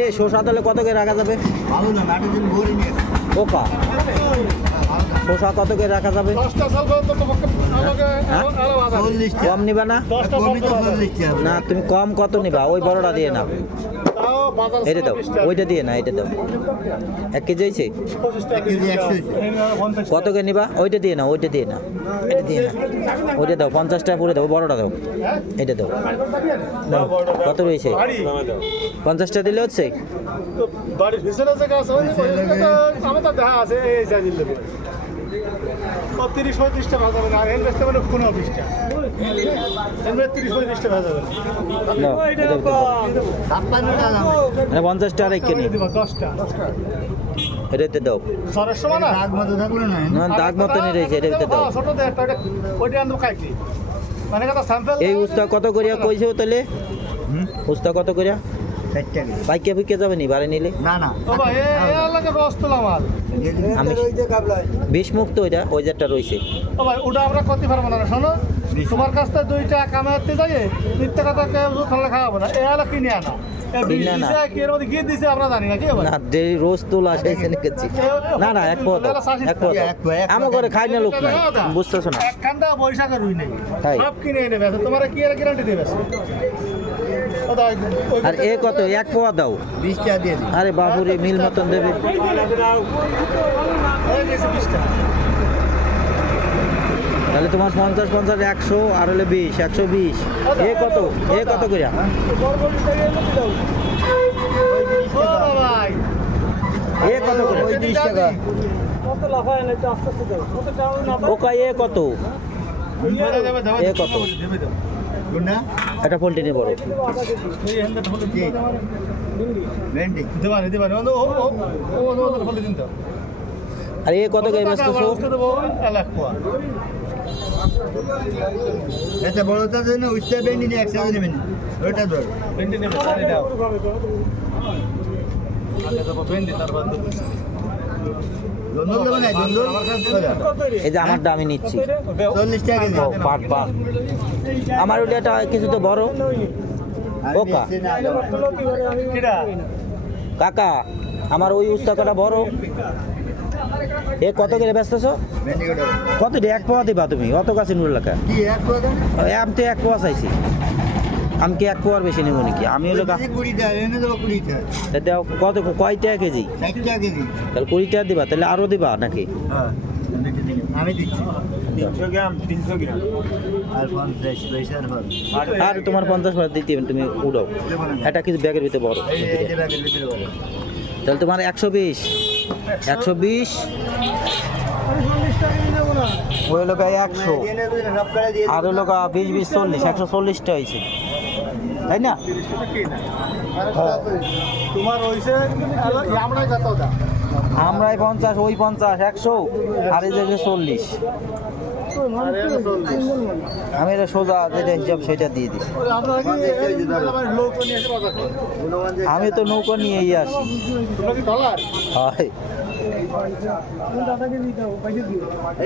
এ শসা তাহলে কত করে রাখা যাবে? পোকা শসা কত করে রাখা যাবে? কম নিবা না? না তুমি কম কত নিবা? ওই বড়টা দিয়ে না, এটা দাও, ওইটা দিয়ে না, এটা দাও। 1 কেজি হয়েছে? কত করে নিবা? ওইটা দিয়ে না, ওইটা দিয়ে না, এটা দিয়ে না, ওইটা দাও। 50 টাকা পুরো দাও, বড়টা দাও, এটা দাও। কত রয়েছে? 50 টাকা দিলে হচ্ছে? না, 50 টাকা রেখে নি, এটাতে দাও। না দাগ মতো নিয়ে রয়েছে, এটাতে দাও। এই উস্তা কত করিয়া কইছো তাহলে? উস্তা কত করিয়া? বাইকে বুকে যাবে নি বাড়ি নিলে? না না আমি বিষ মুক্ত ওইটা, ওই যেটা রয়েছে ওটা আমরা করতে পারবো না। শোনো, তোমার কাছ থেকে 2 টাকা কামাতে যাই মিথ্যা কথা তাহলে খাওয়াবো না। এ হলো কিনে আনা, রোজ তোলা না না, এক পথ আমার ঘরে খাই না লোক নাই, বুঝতেছো না? বৈশাখের রুই নেই, সব কিনে এনে বেছে। তোমার কি এর গ্যারান্টি দেবে? আর এ কত? 1 পোয়া দাও, 20 টাকা দিয়ে দিই। আরে বাবুরে মিল মতন দেবে। তাহলে তোমার 50 50 100 আর হলে 20 120। এ কত? এ কত করিয়া? এ কত করে? 30 টাকা। ওকা এ কত? এ কত? এটা পোল্ট্রি নিয়ে বড়। আর এ কত করে বেচতেছো? এটা বড়টার জন্য উচ্চা ভেন্ডি নিয়ে একসাথে নেবেন, ওইটা ধর ভেন্ডি নেবে। এই যে আমারটা আমি নিচ্ছি 40 টাকা কেজি। পাট পাট আমার ওটা কিছু তো বড়। ওকা কাকা, আমার ওই উস্তাকাটা বড়। এ কত করে বেচতেছো? কত দিয়ে 1 পোয়া দিবা তুমি? অত কাছে নুর এলাকা আমি তো 1 পোয়া চাইছি। আমি কি 1 পোয়ার বেশি নেবো নাকি? আমি হলো কত কয় টাকা কেজি? তাহলে 20 টাকা দিবা, তাহলে আরো দিবা নাকি? আমি দিচ্ছি 300 গ্রাম 300 গ্রাম আর 50 পয়সার হবে। আর তোমার 50 পয়সা দিতে হবে, তুমি উড়াও। এটা কিছু ব্যাগের ভিতরে বড়, তাহলে তোমার 120 120 ওই লোক 100 আর ওই লোক 20 20 40 140টা হয়েছে, তাই না? তোমার হইছে আমরাই কত দাম? আমরাই 50, ওই 50 100 আর এই যে 40। আমি এটা সোজা যেটা হিসাব সেটা দিয়ে দিই। আমি তো নৌকা নিয়েই আসি। হয়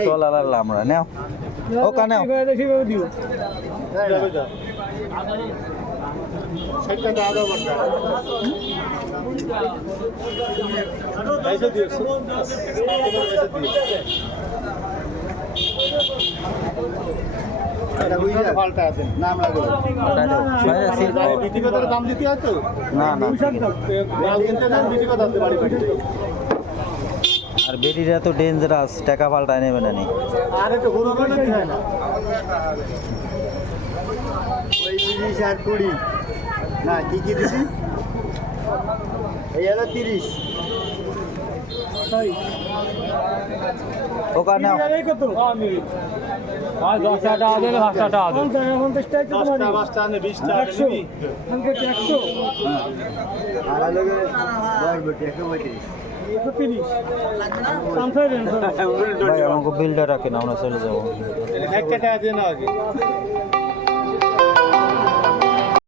চলার আমরা নেও, ওকা নেও। দাম দিতে হয় তো না না, আর বেটিরা তো ডেঞ্জারাস, টাকা পাল্টায় নেবে না নি। আর একটু ঘুরো হয় না ওই 30 আর 20 না কি কি দিছি? এই হলো 30। ওকা নাও। কত? আমি আর 10 টাকা দিলে 5 টাকা দিলে 50 টাকা তোমার 5 টাকা নে 20 টাকা নিবি আমাকে 100 আর লগে বড় টাকা বইতে 130 ভাই আমাকে বিলটা রাখেন, আমরা চলে যাবো। 1 টাকা দিয়ে নাও আগে।